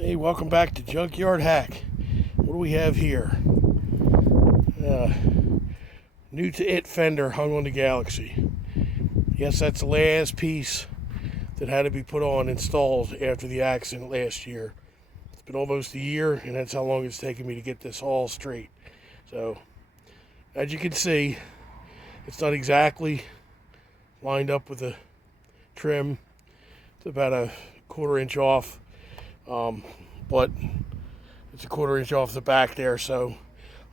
Hey, welcome back to Junkyard Hack. What do we have here? Uh, New to it fender hung on the Galaxie. Yes, that's the last piece that had to be put on installed after the accident last year. It's been almost a year, and that's how long it's taken me to get this all straight. So, as you can see, it's not exactly lined up with the trim. It's about a quarter-inch off. But it's a quarter-inch off the back there, so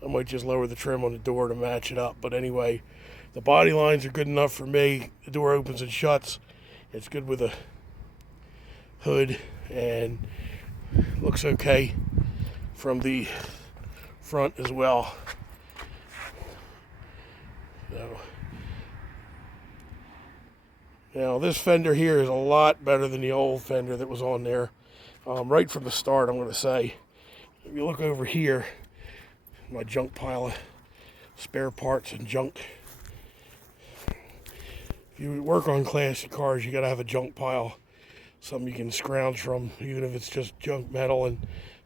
I might just lower the trim on the door to match it up. But anyway, the body lines are good enough for me. The door opens and shuts. It's good with a hood and looks okay from the front as well. So now this fender here is a lot better than the old fender that was on there. Right from the start, I'm going to say, if you look over here, my junk pile of spare parts and junk. If you work on classic cars, you got to have a junk pile, something you can scrounge from, even if it's just junk metal and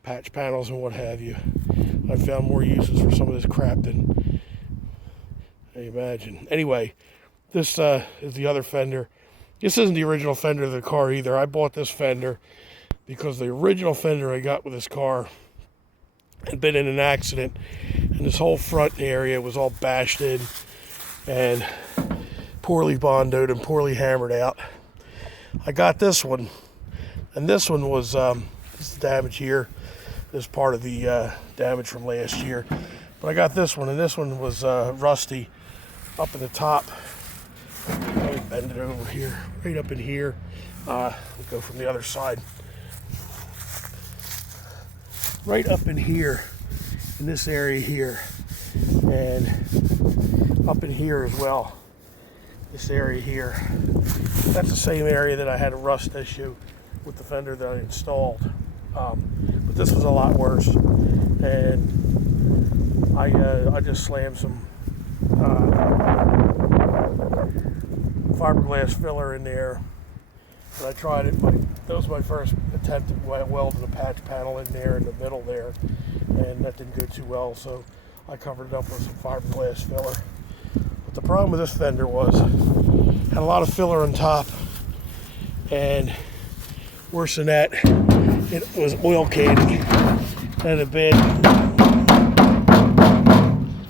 patch panels and what have you. I found more uses for some of this crap than I imagine. Anyway, this is the other fender. This isn't the original fender of the car either. I bought this fender because the original fender I got with this car had been in an accident, and this whole front area was all bashed in and poorly bondoed and poorly hammered out. I got this one, and this one was this is the damage here. This is part of the damage from last year. But I got this one, and this one was rusty up in the top. Let me bend it over here, right up in here. We'll go from the other side. Right up in here, in this area here, and up in here as well, this area here. That's the same area that I had a rust issue with the fender that I installed, but this was a lot worse, and I just slammed some fiberglass filler in there. And I tried it, that was my first attempt at welding a patch panel in there in the middle there, and that didn't go too well, so I covered it up with some fiberglass filler. But the problem with this fender was, it had a lot of filler on top, and worse than that, it was oil candy. And a bad,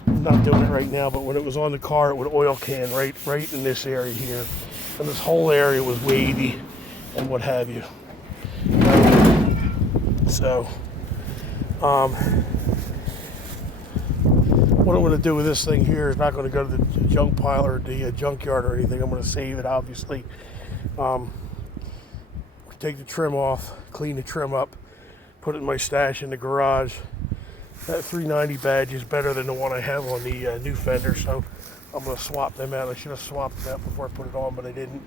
I'm not doing it right now, but when it was on the car, it would oil can right in this area here. And this whole area was wavy and what have you. So, what I'm going to do with this thing here is not going to go to the junk pile or the junkyard or anything. I'm going to save it, obviously. Take the trim off, clean the trim up, put it in my stash in the garage. That 390 badge is better than the one I have on the new fender, so I'm going to swap them out. I should have swapped that before I put it on, but I didn't.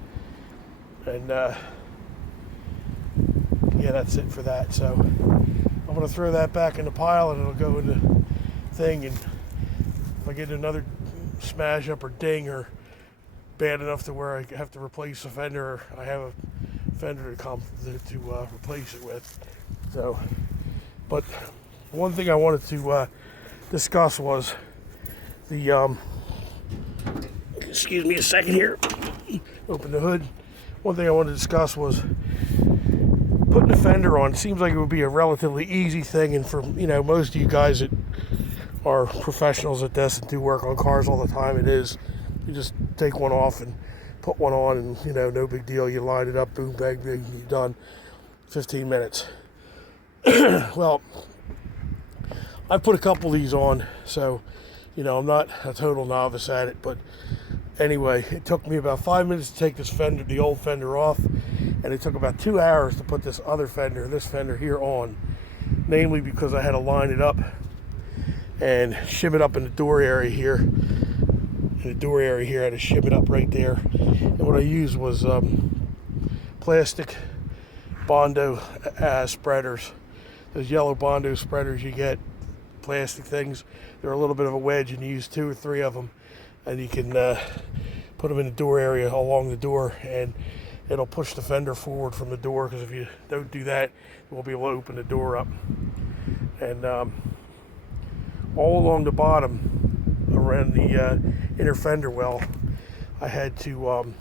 And yeah, that's it for that. So I'm going to throw that back in the pile, and it'll go in the thing. And if I get another smash up or ding or bad enough to where I have to replace a fender, or I have a fender to replace it with. So, but one thing I wanted to discuss was the excuse me a second here. Open the hood. One thing I wanted to discuss was putting the fender on. Seems like it would be a relatively easy thing, and for most of you guys that are professionals at this and do work on cars all the time, it is. You just take one off and put one on, and no big deal. You line it up, boom, bang, bang, you're done. 15 minutes. Well, I put a couple of these on, so I'm not a total novice at it, but anyway, it took me about 5 minutes to take this fender, the old fender, off, and it took about 2 hours to put this fender here on, namely because I had to line it up and shim it up in the door area here. In the door area here, I had to shim it up right there, and what I used was plastic Bondo spreaders. Those yellow Bondo spreaders you get, plastic things. They're a little bit of a wedge, and you use 2 or 3 of them, and you can put them in the door area along the door, and it'll push the fender forward from the door, because if you don't do that, you won't be able to open the door up. And all along the bottom, around the inner fender well, I had to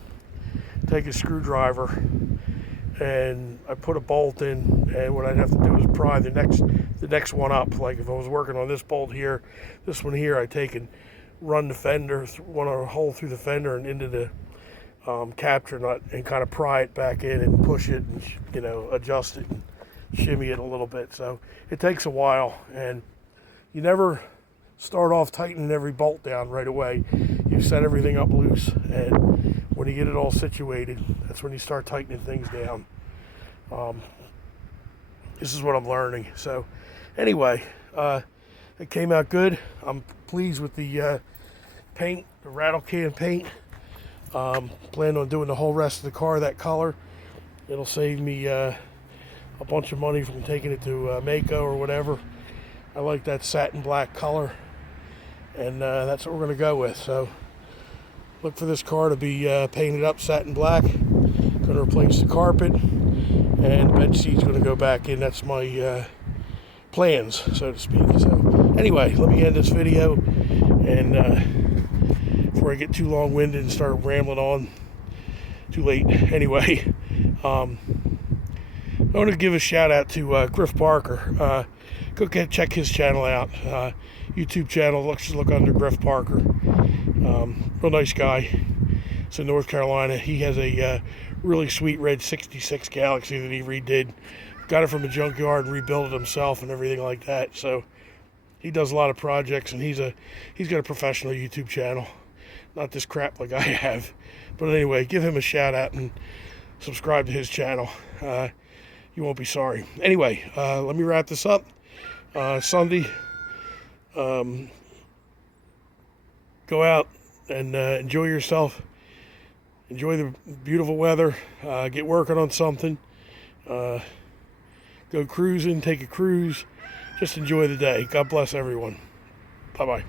take a screwdriver and I put a bolt in, and what I'd have to do is pry the next one up. Like if I was working on this bolt here, this one here, I'd take and run the fender, one a hole through the fender and into the capture nut, and kind of pry it back in and push it and, you know, adjust it and shimmy it a little bit. So it takes a while, and you never start off tightening every bolt down right away. You set everything up loose, and when you get it all situated, that's when you start tightening things down. This is what I'm learning. So anyway, it came out good. I'm pleased with the paint, the rattle can paint. Plan on doing the whole rest of the car that color. It'll save me a bunch of money from taking it to Mako or whatever. I like that satin black color, and that's what we're going to go with. So look for this car to be painted up satin black. Going to replace the carpet, and the bed seat's going to go back in. That's my plans, so to speak. So anyway, let me end this video, and before I get too long-winded and start rambling on, too late. Anyway, I want to give a shout out to Griff Parker. Go check his channel out. YouTube channel. Just look under Griff Parker. Real nice guy. It's in North Carolina. He has a really sweet red '66 Galaxie that he redid. Got it from a junkyard and rebuilt it himself and everything like that. So he does a lot of projects, and he's got a professional YouTube channel. Not this crap like I have. But anyway, give him a shout out and subscribe to his channel. You won't be sorry. Anyway, let me wrap this up. Sunday, go out and enjoy yourself. Enjoy the beautiful weather. Get working on something. Go cruising, take a cruise. Just enjoy the day. God bless everyone. Bye-bye.